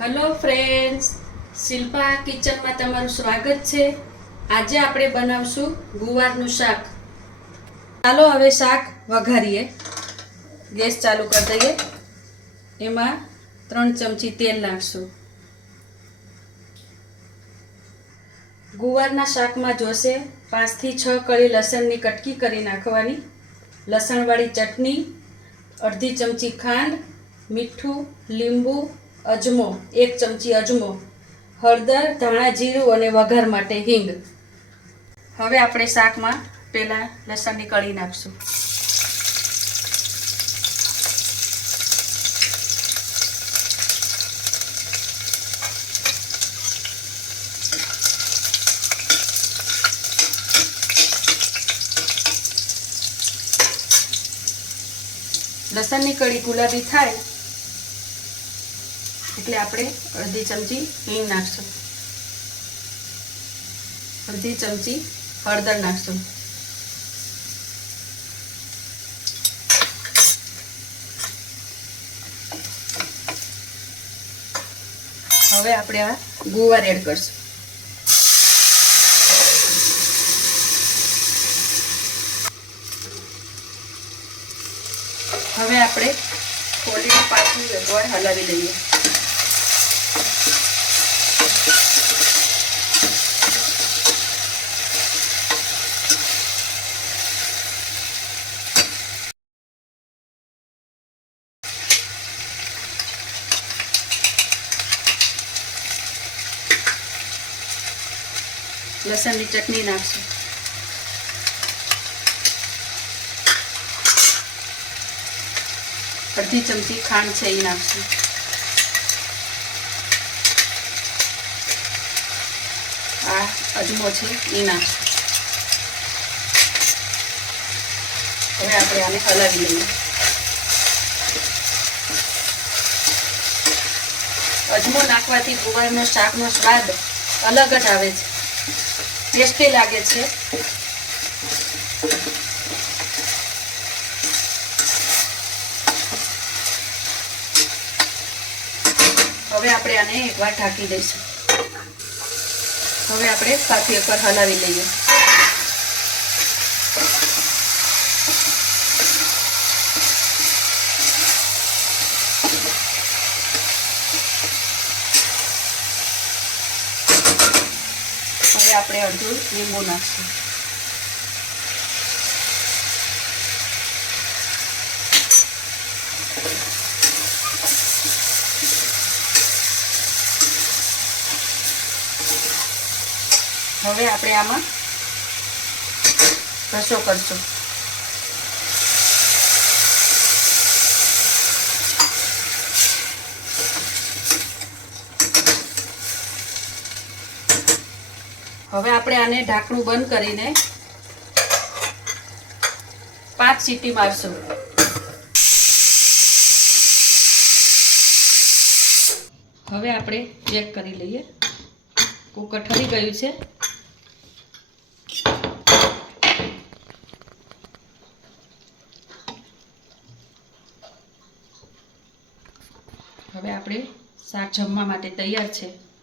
Hello friends Shilpa કિચનમાં તમારું સ્વાગત છે. આજે આપણે બનાવશું ગુવારનું શાક. ચાલો હવે શાક વઘારીએ. ગેસ ચાલુ કરી દઈએ. એમાં ત્રણ ચમચી તેલ નાખશું. ગુવારના શાકમાં જોશે પાંચથી છ કળી લસણની કટકી કરી નાખવાની. લસણવાળી ચટણી, અડધી ચમચી ખાંડ, મીઠું, લીંબુ અજમો, એક ચમચી અજમો, હળદર, ધાણા જીરું અને વઘાર માટે હિંગ. હવે આપણે શાકમાં પહેલાં લસણની કળી નાખશું. લસણની કળી ગુલાબી થાય એટલે આપણે અડધી ચમચી હિંગ નાખશું. અડધી ચમચી હળદર નાખશું. હવે આપણે આ ગુવાર એડ કરશું. હવે આપણે ખોલીને પાછું એકવાર હલાવી લઈએ. લસણની ચટણી નાખશું. અડધી ચમચી ખાંડ છે એ નાખશું. આ અજમો છે એ નાખશું. હવે આપણે આને હલાવી લઈએ. અજમો નાખવાથી ગુવારનો શાકનો સ્વાદ અલગ જ આવે છે. ટેસ્ટી લાગે છે. હવે આપણે આને એકવાર ઢાંકી દઈશું. હવે આપણે પાછી એકવાર હલાવી લઈએ. આપણે અડધો લીંબુ નાખશું. હવે આપણે આમાં રસો કરશું. હવે આપણે આને ઢાંકણું બંધ કરીને પાંચ સીટી મારશું. હવે આપણે ચેક કરી લઈએ. કુકર ઠરી ગયું છે. હવે આપણે શાક જમવા માટે તૈયાર છે.